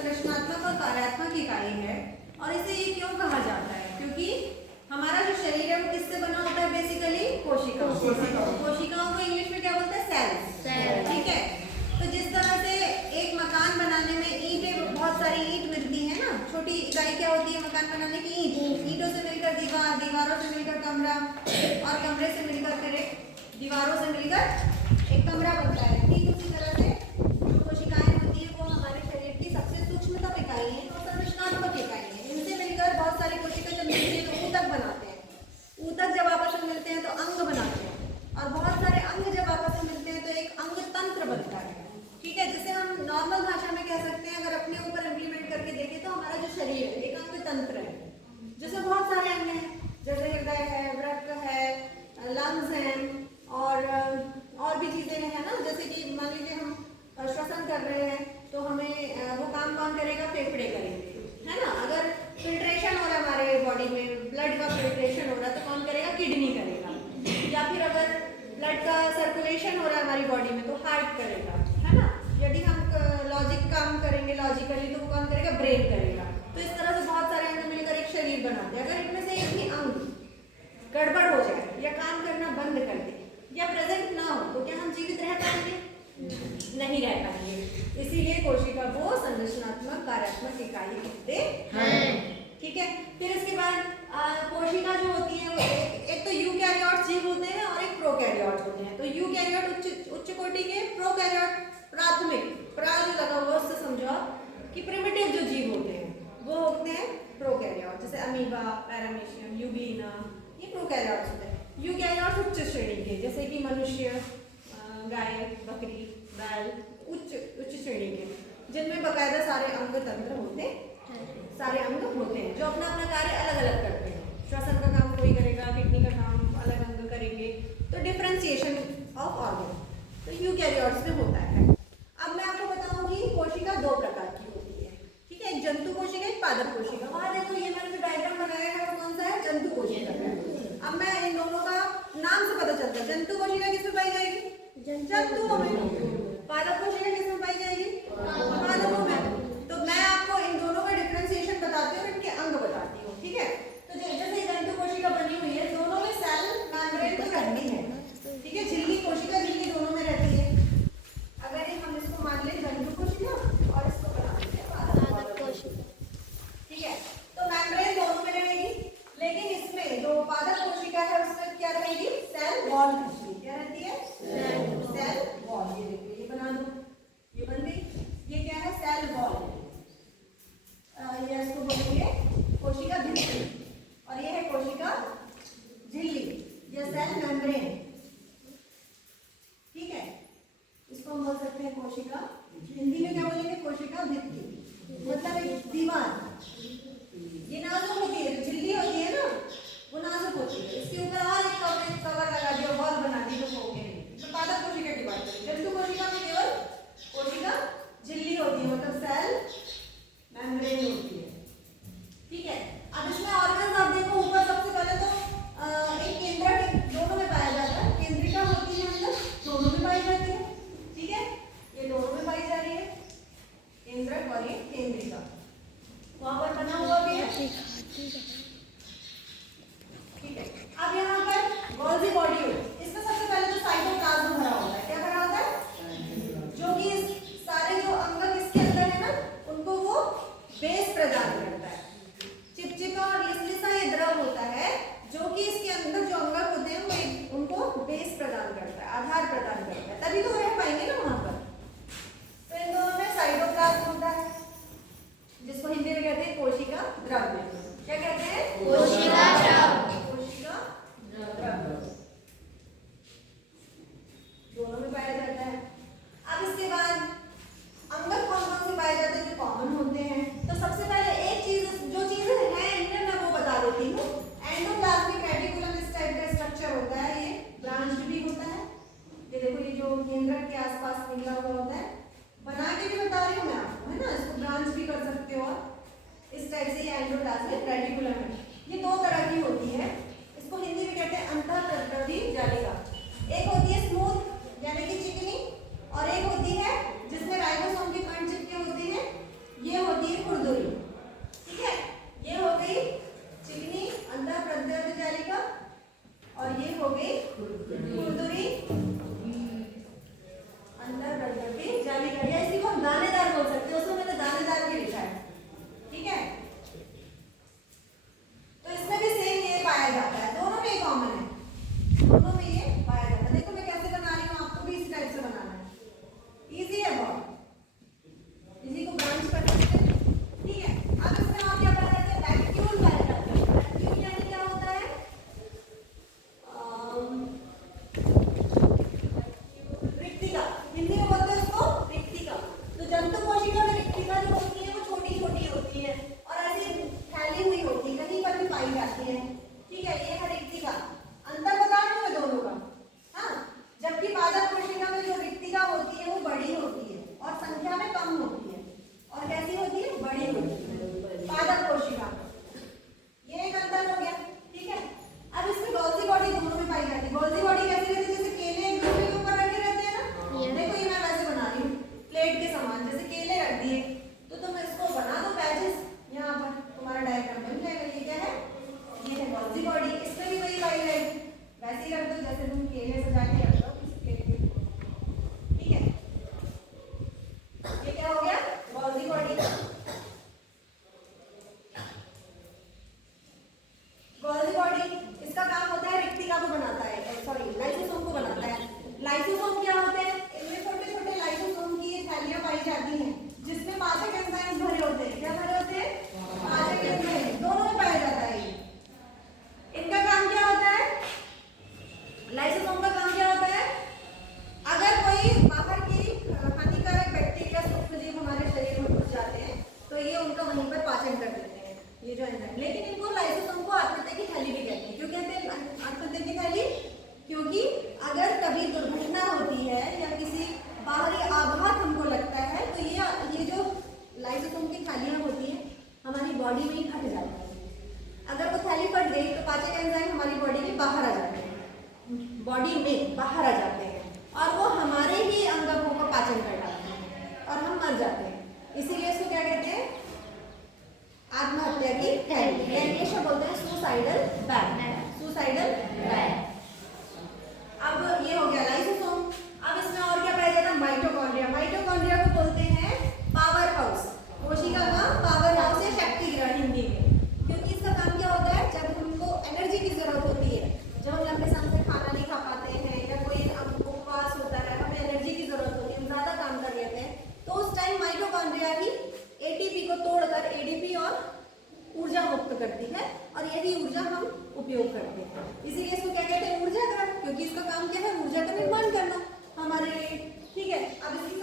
संरचनात्मक और कार्यात्मक इकाई है। और इसे ये क्यों कहा जाता है? क्योंकि हमारा जो शरीर है वो किससे बना होता है? बेसिकली कोशिकाओं। कोशिकाओं को इंग्लिश में क्या बोलते हैं? सेल्स। ठीक है, तो जिस तरह से एक मकान बनाने में ईंटें, बहुत सारी ईंट मिलती है ना, छोटी इकाई क्या होती है मकान बनाने की? ईंट। ईंटों से मिलकर दीवार, दीवारों से मिलकर कमरा, और कमरे से मिलकर फिर दीवारों से मिलकर एक कमरा बनता है। ठीक उसी तरह से जो कोशिकाएं होती है वो हमारे शरीर की सबसे सूक्ष्मतम इकाई है और संरचनात्मक इकाई है। इनसे मिलकर बहुत सारी कोशिकाएं जब मिलती है तो ऊतक बनाते हैं। ऊतक जब आपस में मिलते हैं तो अंग बनाते हैं, और बहुत सारे अंग जब आपस में मिलते हैं तो एक अंग तंत्र बनता है। ठीक है, जिसे हम नॉर्मल भाषा में कह सकते हैं, अगर अपने ऊपर इम्प्लीमेंट करके देखें तो हमारा जो शरीर है एक अंग तंत्र है, जिसमें बहुत सारे अंग हैं, जैसे हृदय है, वृक्क है, लंग्स हैं, और भी चीजें हैं ना। जैसे कि मान लीजिए हम श्वसन कर रहे हैं तो हमें वो काम कौन करेगा? फेफड़े करेंगे, है ना। अगर फिल्ट्रेशन हो रहा है हमारे बॉडी में, ब्लड का फिल्ट्रेशन हो रहा है तो कौन करेगा? किडनी करेगा। या फिर अगर ब्लड का सर्कुलेशन हो रहा है हमारी बॉडी में तो हार्ट करेगा, है ना। यदि हम लॉजिक काम करेंगे लॉजिकली तो वो कौन करेगा? ब्रेन करेगा। तो इस तरह से बहुत सारे अंग मिलकर एक शरीर बनाते हैं। अगर इनमें से एक भी अंग गड़बड़ हो जाए या काम करना बंद कर दे या प्रेजेंट ना हो तो क्या हम जीवित रह पाएंगे? नहीं रह पाएंगे। इसीलिए कोशिका को संरचनात्मक कार्यात्मक इकाई कहते हैं। ठीक है, फिर इसके बाद कोशिका जो होती है वो एक तो यूकैरियोट जीव होते हैं और एक प्रोकैरियोट होते हैं। तो यूकैरियोट उच्च कोटि के, प्रोकैरियोट प्राथमिक, प्रा जो लगा हुआ उससे समझो आप कि प्रिमिटिव जो जीव होते हैं वो होते हैं प्रोकैरियोट, जैसे अमीबा, पैरामीशियम, यूग्लिना, ये प्रोकैरियोट्स होते हैं। यूकैरियोट्स उच्च श्रेणी के, जैसे कि मनुष्य, गाय, बकरी, बैल, उच्च श्रेणी के, जिनमें बकायदा सारे अंग तंत्र होते हैं, सारे अंग होते हैं जो अपना अपना कार्य अलग अलग करते हैं। श्वसन का काम कोई करेगा, किडनी का काम अलग अंग करेंगे, तो डिफरेंशिएशन ऑफ ऑर्गन तो यूकैरियोट्स में होता है। अब मैं आपको बताऊंगी कोशिका दो प्रकार की होती है। ठीक है, एक जंतु कोशिका, एक पादप कोशिका। वहां देखो ये मैंने जो डायग्राम बनाया है वो कौन सा है? जंतु कोशिका है। अब मैं इन दोनों का नाम से पता चलता है। जंतु कोशिका किसमें पाई जाएगी? जंतुओं में। पादप कोशिका किसमें पाई जाएगी? पादपों में। तो मैं आपको इन दोनों का डिफरेंशिएशन बताती हूँ और इनके अंग बताती हूँ। ठीक है, तो जैसे जंतु कोशिका बनी हुई है, दोनों में सेल मेम्ब्रेन तो रहती है। ठीक है, झिल्ली, कोशिका झिल्ली दोनों में रहती है। अगर हम इसको मान लें जंतु कोशिका और इसको बना लेते हैं पादप कोशिका। ठीक है, तो मेम्ब्रेन दोनों में रहेगी, लेकिन इसमें जो पादप कोशिका है उसमें क्या रहेगी? सेल वॉल रहेगी। क्या रहती है? Cell wall. ये देखिए, ये बना दो, ये बन गई। ये क्या है? Cell wall. ये इसको बोलेंगे कोशिका भित्ति, और ये है कोशिका झिल्ली या सेल मेम्ब्रेन। ठीक है, इसको हम बोल सकते हैं कोशिका, हिंदी में क्या बोलेंगे? कोशिका भित्ति, मतलब एक दीवार। ये नाजुक होती है, झिल्ली होती है ना, वो नाजुक होती है। इसके ऊपर और एक कवर लगा दिया, वॉल बना दी तो होंगे नहीं। तो पादप कोशिका की बात करें, जंतु कोशिका में केवल कोशिका झिल्ली होती है, मतलब सेल मेम्ब्रेन होती है। ठीक है, अब इसमें ऑर्गन्स आप देखो, ऊपर सबसे पहले तो एक केंद्रक दोनों में पाया जाता है, केंद्रिका होती है अंदर, दोनों में पाई जाती है। ठीक है, ये दोनों में पाई जा रही है, केंद्रक और ये केंद्रिका वहां पर बना हुआ भी है। ठीक है, अब यहाँ पर गोल्गी मॉड्यूल, इसमें सबसे पहले तो साइटोप्लाज्म भरा होता है। क्या भरा होता है? जो कि सारे जो अंग किसके अंदर है ना, उनको वो बेस प्रदान करता है। चिपचिपा और लिसलिसा ये द्रव होता है जो कि इसके अंदर जो अंग होते हैं वो उनको बेस प्रदान करता है, आधार प्रदान करता है, तभी तो रह पाएंगे ना वहां पर। तो इन दोनों में साइटोप्लाज्म होता है, जिसको हिंदी में कहते हैं कोशिका द्रव्य। क्या कहते हैं? कोशिका द्रव्य। कोशिका द्रव्य दोनों में पाया जाता है। अब इसके बाद अंग कौन कौन से पाए जाते हैं जो कॉमन होते हैं? तो सबसे पहले एक हम दानेदार बोल सकते हैं, उसमें मैंने दानेदार भी लिखा है, ठीक है। तो इसमें भी सेम ये पाया जाता है, दोनों में कॉमन है, दोनों में ये पाया जाता है। देखो मैं कैसे बना रही हूँ, आपको भी इस टाइप से बनाना है, इजी है बहुत, इसी को ब्रांच कर सकते हैं, ठीक है। अब इसमें और क्या पाया जाता है, वैक्यूल पाया जाता है। वैक्यूल यानी क्या होता है, रिक्तिका, हिंदी में बोलते हैं उसको रिक्तिका। तो जंतु कोशिका में रिक्तिका जो होती है वो छोटी छोटी होती है और ऐसी फैली हुई होती है, कहीं पर भी पाई जाती है, ठीक है। ये है रिक्तिका। अंतर बता दूं मैं दोनों का, हाँ। जबकि पादप कोशिका में जो रिक्तिका होती है वो बड़ी होती है और संख्या में कम होती है, और कैसी होती है, बड़ी होती है पादप कोशिका। ये एक अंतर हो गया, ठीक है। अब इसमें गोल्जी बॉडी दोनों में पाई जाती है। गोल्जी बॉडी कैसी रहती है, जैसे केले एक दूसरे के ऊपर रखे रहते हैं ना, देखो ये मैं वैसे बना रही हूँ प्लेट के समान, जैसे केले रख दिए तो तुम इसको बना दो पैचेस, यहाँ पर तुम्हारा डायग्राम बन जाएगा। ये क्या है, ये है गोल्जी बॉडी। इसमें भी वही पाई जाएगी, वैसे ही रख दो जैसे तुम केले सजा के रख दो इस प्लेट के, ठीक है। ये क्या हो गया, गोल्जी बॉडी। गोल्जी बॉडी इसका काम होता है रिक्तिका को बनाता है, सॉरी लाइसोसोम को बनाता है। लाइसोसोम क्या होते हैं, इनमें छोटे छोटे लाइसोसोम की ये थैलियां पाई जाती हैं जिसमें पाचक एंजाइम्स भरे होते हैं। क्या भरे होते हैं, पाचक एंजाइम, दोनों में पाया जाता है। इनका काम क्या होता है, लाइसोसोम का काम क्या होता है, अगर कोई बाहर की हानिकारक बैक्टीरिया सूक्ष्मजीव हमारे शरीर में घुस जाते हैं तो ये उनका वहीं पर पाचन कर देते हैं, ये जो एंजाइम। लेकिन इनको लाइसोसोम को आत्महत्या की थैली भी कहते हैं। क्यों कहते हैं आत्महत्या की थैली, क्योंकि अगर कभी दुर्घटना होती है या किसी बाहरी आघात हमको लगता है तो ये जो लाइसोसोम की थैलियां होती हैं हमारी बॉडी में ही फट जाती है। अगर वो थैली फट गई तो पाचक एंजाइम हमारी बॉडी में बाहर आ जाते हैं, बॉडी में बाहर आ जाते हैं और वो हमारे ही अंगों का पाचन कर डालते हैं और हम मर जाते हैं। इसीलिए इसको क्या कहते हैं, आत्महत्या की थैली, इंग्लिश में बोलते हैं सुसाइडल बैग, सुसाइडल बैग। अब ये हो गया लाइसोसोम। अब इसमें और क्या पाया जाता है, माइटोकॉन्ड्रिया। माइटोकॉन्ड्रिया को बोलते हैं पावर हाउस, कोशिका का पावर हाउस या शक्ति ग्रह हिंदी में। क्योंकि इसका काम क्या होता है, जब हमको एनर्जी की जरूरत होती है, जब हम लंबे समय से खाना नहीं खा पाते हैं या कोई उपवास होता है, हमें एनर्जी की जरूरत होती है, हम ज्यादा काम कर लेते हैं, तो उस टाइम माइटोकॉन्ड्रिया ही एटीपी को तोड़कर एडीपी और ऊर्जा मुक्त करती है और यही ऊर्जा हम उपयोग करते हैं। इसीलिए इसको क्या कहते हैं, ऊर्जा ग्रह, क्योंकि इसका काम क्या है, ऊर्जा का निर्माण करना हमारे लिए, ठीक है। अब इसकी